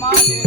Bye.